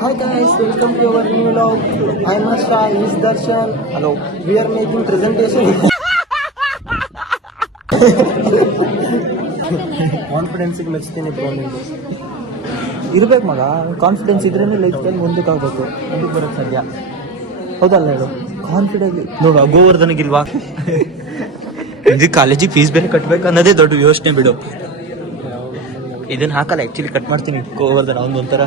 Hi guys, welcome to our new vlog. I'm Asha, he's Darshan. Hello. We are making presentation. Confidence ಮೆಚ್ತೀನಿ bro ನಿಂದು ಇರ್ಬೇಕು ಮಗ. Confidence ಇದ್ರೇನೆ life time ಮುಂದಕ್ಕೆ ಆಗಬೇಕು. ಮುಂದಕ್ಕೆ ಬರೋಕ್ಕೆ ಸಾಧ್ಯ. ಹೌದಲ್ಲ ಹೇಳು? ಕಾನ್ಫಿಡೆನ್ಸ್ ನೋಡು ಗೋವರ್ಧನಗಿಲ್ವಾ? ಇದು ಕಾಲೇಜಿಗೆ ಫೀಸ್ ಬೇರೆ ಕಟ್ಬೇಕು ಅನ್ನೋದೇ ದೊಡ್ಡ ಯೋಚನೆ ಬಿಡು. ಇದನ್ನ ಹಾಕಲ್ಲ ಆಕ್ಚುಲಿ ಕಟ್ ಮಾಡ್ತೀನಿ. ಗೋವರ್ಧನ ಒಂದೊಂಥರ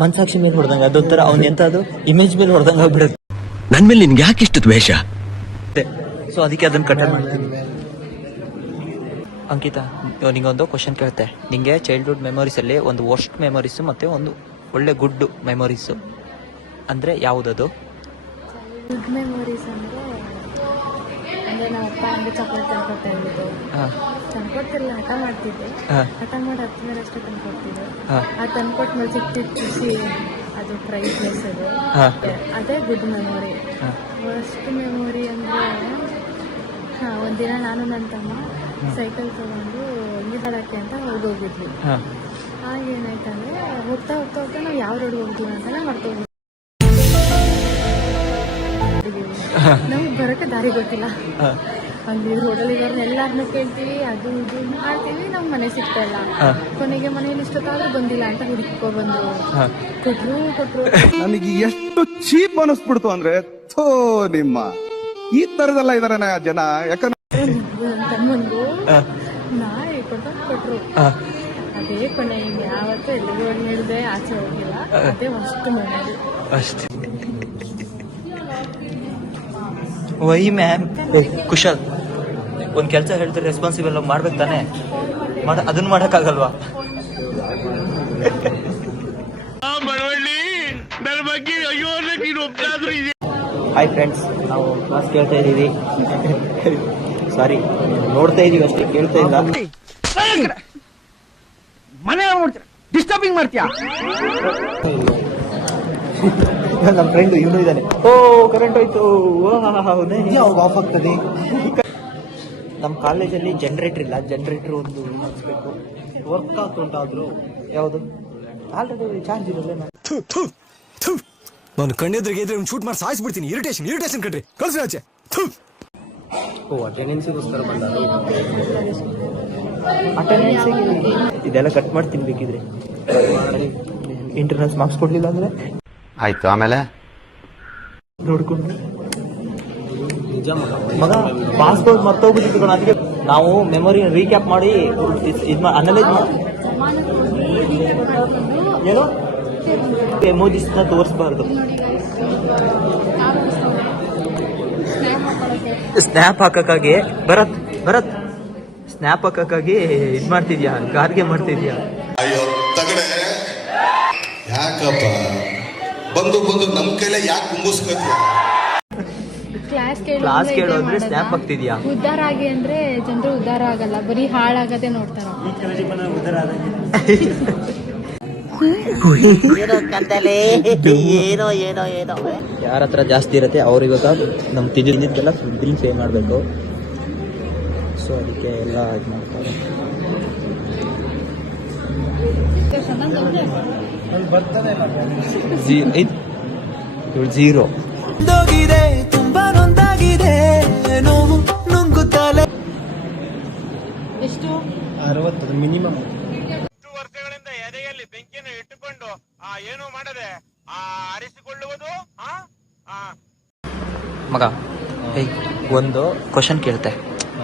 ಮನ್ಸಾಕ್ಷಿ ಮೇಲೆ ಹೊಡೆದಂಗ, ಅದೊಂಥರ ಅವ್ನ ಎಂತ ಅದು ಇಮೇಜ್ ಮೇಲೆ ಹೊಡೆದಂಗ ಆಗ್ಬಿಡುತ್ತೆ. ನನ್ ಮೇಲೆ ನಿನ್ಗೆ ಯಾಕೆ ಇಷ್ಟು ದ್ವೇಷ? ಸೊ ಅದಕ್ಕೆ ಅದನ್ನ ಕಟ್ ಮಾಡ್ತೀನಿ. ಅಂಕಿತಾ, ನಿಂಗೊಂದು ಕ್ವಶನ್ ಕೇಳ್ತೆ. ನಿಂಗೆ ಚೈಲ್ಡ್ಹುಡ್ ಮೆಮೊರೀಸ್ ಅಲ್ಲಿ ಒಂದು ವರ್ಸ್ಟ್ ಮೆಮೊರೀಸ್ ಮತ್ತೆ ಒಂದು ಒಳ್ಳೆ ಗುಡ್ ಮೆಮೊರೀಸ್ ಅಂದ್ರೆ ಯಾವುದದು? ಗುಡ್ ಮೆಮೊರೀಸ್ ಅಂದ್ರೆ ನಾವು ಅಪ್ಪ ಹಂಗೆ ಚಾಕ್ಲೇಟ್ ತಂದ್ಕೊಡ್ತಾ ಇದ್ದು, ತಂದ್ಕೊಡ್ತಿರ್ಲಿಲ್ಲ, ಹಠ ಮಾಡ್ತಿದ್ದೆ. ಹಠ ಮಾಡಿ 10 ಮೇಲೆ ಅಷ್ಟೇ ತಂದ್ಕೊಡ್ತಿದ್ದೆ. ಆ ತಂದ್ಕೊಟ್ಟ ಮೇಲೆ ಸಿಕ್ತಿದ್ದ ಖುಷಿ ಅದು ಪ್ರೈಸ್ಲೆಸ್. ಅದು ಅದೇ ಗುಡ್ ಮೆಮೊರಿ. ವರ್ಸ್ಟ್ ಮೆಮೊರಿ ಅಂದ್ರೆ ಒಂದಿನ ನಾನು ನನ್ನ ತಮ್ಮ ಸೈಕಲ್ ತಗೊಂಡು ನೀರಾಡಕ್ಕೆ ಅಂತ ಹೋಗಿದ್ವಿ. ಆಗೇನಾಯ್ತಂದ್ರೆ ಹೋಗ್ತಾ ಹೋಗ್ತಾ ಹೋಗ್ತಾ ನಾವು ಯಾವ ರೋಡ್ ಹೋಗ್ತೀವಿ ಅಂತಾನೆ ಮರ್ತೋಗ್ಬಿಟ್ಟು ನಮ್ಗೆ ಬರೋಕ್ಕೆ ದಾರಿ ಗೊತ್ತಿಲ್ಲ. ಅಲ್ಲಿ ರೋಡಲ್ಲಿ ಇರೋರ್ನ ಎಲ್ಲಾರನ್ನೂ ಕೇಳ್ತೀವಿ, ಅದು ಇದು ಮಾಡ್ತೀವಿ, ನಮ್ಗೆ ಮನೆ ಸಿಗ್ತಾ ಇಲ್ಲ. ಕೊನೆಗೆ ಮನೇಲಿ ಇಷ್ಟೊತ್ತಾದ್ರೂ ಬಂದಿಲ್ಲ ಅಂತ ಹುಡುಕೋ ಬಂದು ಕೊಟ್ರು. ನನಗೆ ಎಷ್ಟು ಚೀಪ್ ಅನಿಸ್ಬಿಡ್ತು ಅಂದ್ರೆ, ಥೋ ನಿಮ್ಮ ಈ ತರದೆಲ್ಲ ಇದಾರೆ ಜನ. ಯಾಕಂದ್ರೆ ತಮ್ಮಂದು ನಾಯಿ ಕೊಟ್ರು. ಅದೇ ಕೊನೆ ಯಾವತ್ತೂ ಎಲ್ಲಿಗೆ ಹಿಡಿದೆ ಆಚೆ ಹೋಗಿಲ್ಲ. ಅದೇ ಅಷ್ಟು ಮೆಮೊರಿ ಅಷ್ಟೇ. Y ma'am. ಕುಶಲ್, ಒಂದ್ ಕೆಲಸ ಹೇಳ್ತಾರೆ ರೆಸ್ಪಾನ್ಸಿಬಲ್ ಆಗಿ ಮಾಡ್ಬೇಕು ತಾನೆ. ಅದನ್ನ ಮಾಡಕ್ಕಾಗಲ್ವಾ? ಹಾಯ್ ಫ್ರೆಂಡ್ಸ್, ನಾವು ಕ್ಲಾಸ್ ಕೇಳ್ತಾ ಇದ್ದೀವಿ. ಸಾರಿ, ನೋಡ್ತಾ ಇದೀವಿ ಅಷ್ಟೇ, ಕೇಳ್ತಾ ಇಲ್ಲ. ಮನೆ ಡಿಸ್ಟರ್ಬಿಂಗ್ ಮಾಡ್ತೀಯಾ? ನಮ್ಮ ಫ್ರೆಂಡ್ ಇವನು ಇದ್ದಾನೆ. ಓ ಕರೆಂಟ್ ಹೋಯ್ತು. ಯಾವಾಗ ಆಫ್ ಆಗ್ತದೆ? ನಮ್ಮ ಕಾಲೇಜಲ್ಲಿ ಜನರೇಟರ್ ಇಲ್ಲ. ಜನರೇಟರ್ ಒಂದು ಮಾಡಿಸ್ಬೇಕು. ವರ್ಕ್ ಆಗ್ತುಂಟಾದ್ರು ಯಾವುದು ಆಲ್ರೆಡಿ ಚಾರ್ಜ್ ಇರಲ್ಲ. ನಾನು ಕಣ್ಣೆದ್ರಿಗೆ ಇದ್ರೆ ಒಂದು ಶೂಟ್ ಮಾಡಿ ಸಾಯಿಸ್ಬಿಡ್ತೀನಿ. ಇರಿಟೇಷನ್ ಕಣ್ರಿ, ಕಳ್ಸಿ ಆಚೆ. ಓ ಅಟೆಂಡೆನ್ಸಿಗೋಸ್ಕರ ಬಂದ. ಅಟೆಂಡೆನ್ಸಿಗೆ ಇದೆಲ್ಲ ಕಟ್ ಮಾಡಿ ತಿನ್ಬೇಕಿದ್ರೆ. ಇಂಟರ್ನಲ್ಸ್ ಮಾರ್ಕ್ಸ್ ಕೊಡ್ಲಿಲ್ಲ ಅಂದ್ರೆ ಆಯ್ತು. ಆಮೇಲೆ ನೋಡ್ಕೊಂಡು ಮಗ ಪಾಸ್ಪೋರ್ಟ್ ಮರ್ತೋಗ್ಬಿಟ್ಟಿತ್ತು. ಅದಕ್ಕೆ ನಾವು ಮೆಮೊರಿ ರೀಕ್ಯಾಪ್ ಮಾಡಿ ಅನಲೈಸ್ ಮಾಡಿ ಏನು ಎಮೋಜಿಸ್ನ ತೋರಿಸಬಾರ್ದು. ಸ್ನ್ಯಾಪ್ ಹಾಕಕ್ಕಾಗಿ ಭರತ್ ಸ್ನ್ಯಾಪ್ ಹಾಕಕ್ಕಾಗಿ ಇದ್ ಮಾಡ್ತಿದ್ಯಾ, ಗಾರ್ಗೆ ಮಾಡ್ತಿದ್ಯಾ? ಅಯ್ಯೋ ತಗಡೆ, ಯಾಕಪ್ಪ ಬಂದು ನಮ್ ಕೈಲ ಯಾಕೆ ಕುಂಬಿಸ್ಕೊತೀಯ? Class ಕೇಳೋದ್ರೆ snap ಹಾಕ್ತಿದ್ಯಾ? ಉದ್ಧಾರ ಆಗಿ ಅಂದ್ರೆ ಜನರು ಉದ್ಧಾರ ಆಗಲ್ಲ, ಬರೀ ಹಾಳಾಗದೆ ನೋಡ್ತಾರ. ಯಾರ ಹತ್ರ ಜಾಸ್ತಿ ಇರುತ್ತೆ ಅವ್ರು ಇವಾಗ ನಮ್ ತಿಂದಿದ್ದೆಲ್ಲ ಬಿಲ್ ಪೇ ಮಾಡ್ಬೇಕು. ಸೊ ಅದಕ್ಕೆ ಎಲ್ಲ ಇದು ಮಾಡ್ತಾರೆ. ಝೀರೋ ತುಂಬಾ ನೊಂದಾಗಿದೆ, ನೋವು ನುಂಗುತ್ತಲೇ. ಎಷ್ಟು 60 ಮಿನಿಮಮ್. ವರ್ಷಗಳಿಂದ ಎದೆಯಲ್ಲಿ ಬೆಂಕಿಯನ್ನು ಇಟ್ಟುಕೊಂಡು ಏನು ಮಾಡದೆ ಆರಿಸಿಕೊಳ್ಳುವುದು. ಮಗ ಒಂದು ಕ್ವಶನ್ ಕೇಳ್ತೆ.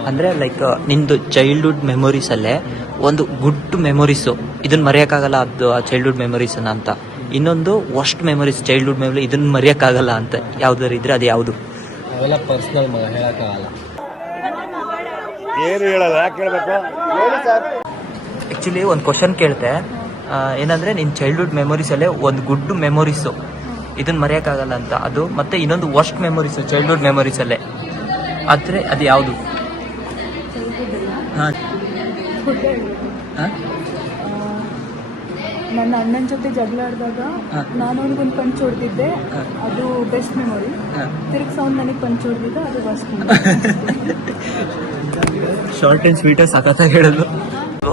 ಅಂದ್ರೆ ಲೈಕ್ ನಿಂದು ಚೈಲ್ಡ್ಹುಡ್ ಮೆಮೊರೀಸ್ ಅಲ್ಲೇ ಒಂದು ಗುಡ್ ಮೆಮೊರೀಸು ಇದನ್ನ ಮರೆಯಕ್ಕಾಗಲ್ಲ, ಅದು ಆ ಚೈಲ್ಡ್ಹುಡ್ ಮೆಮೊರೀಸ್ ಅಂತ. ಇನ್ನೊಂದು ವರ್ಸ್ಟ್ ಮೆಮೊರೀಸ್ ಚೈಲ್ಡ್ಹುಡ್ ಮೆಮೊರಿ ಇದನ್ನ ಮರೆಯಕ್ಕಾಗಲ್ಲ ಅಂತ ಯಾವ್ದಾರು ಇದ್ರೆ ಅದು ಯಾವುದು? ಅವೆಲ್ಲ ಪರ್ಸನಲ್ ಮಗ, ಹೇಳಕ್ಕಾಗಲ್ಲ. ಏನು ಹೇಳಲ್ಲ, ಯಾಕೆ ಹೇಳ್ಬೇಕು? ಆಕ್ಚುಲಿ ಒಂದು ಕ್ವಶನ್ ಕೇಳ್ತೆ. ಏನಂದ್ರೆ ನಿನ್ ಚೈಲ್ಡ್ಹುಡ್ ಮೆಮೊರೀಸ್ ಅಲ್ಲೇ ಒಂದು ಗುಡ್ ಮೆಮೊರೀಸು ಇದನ್ನ ಮರೆಯಕ್ಕಾಗಲ್ಲ ಅಂತ, ಅದು ಮತ್ತೆ ಇನ್ನೊಂದು ವರ್ಸ್ಟ್ ಮೆಮೊರೀಸು ಚೈಲ್ಡ್ಹುಡ್ ಮೆಮೊರೀಸ್ ಅಲ್ಲೇ ಆದ್ರೆ ಅದು ಯಾವುದು? ನನ್ನ ಅಣ್ಣನ ಜೊತೆ ಜಗಳ ಆಡಿದಾಗ ನಾನು ಅವ್ನಿಗೊಂದು ಪಂಚ್ ಹೊಡೆದಿದ್ದೆ, ಅದು ಬೆಸ್ಟ್ ಮೆಮೊರಿ. ತಿರ್ಗಿ ಸೌಂಡ್ ನನಗೆ ಪಂಚ್ ಹೊಡೆದಿದ್ದೆ, ಅದು worst memory. Short and sweet ಸಖತ್ತಾಗಿ ಹೇಳೋದು.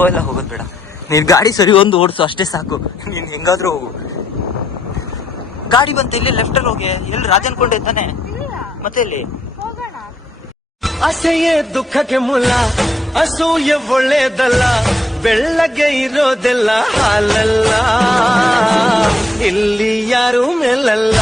ಎಲ್ಲ ಹೋಗೋದು ಬೇಡ, ನೀನ್ ಗಾಡಿ ಸರಿ ಒಂದು ಓಡಿಸು ಅಷ್ಟೇ ಸಾಕು. ನೀನ್ ಹೆಂಗಾದ್ರೂ ಹೋಗು. ಗಾಡಿ ಬಂತ ಇಲ್ಲಿ ಲೆಫ್ಟ್ ಅಲ್ಲಿ ಹೋಗಿ ಎಲ್ಲಿ ರಾಜನ್ ಕೊಂಡೆ ತಾನೆ ಇಲ್ಲ ಮತ್ತೆ ಇಲ್ಲಿ ಹೋಗೋಣ. ಅಸೆಯೇ ದುಃಖಕ್ಕೆ ಮೂಲ, ಅಸೂಯೆ ಒಳ್ಳೇದಲ್ಲ, ಬೆಳ್ಳಗೆ ಇರೋದೆಲ್ಲ ಹಾಲಲ್ಲ, ಇಲ್ಲಿ ಯಾರು ಮೇಲಲ್ಲ.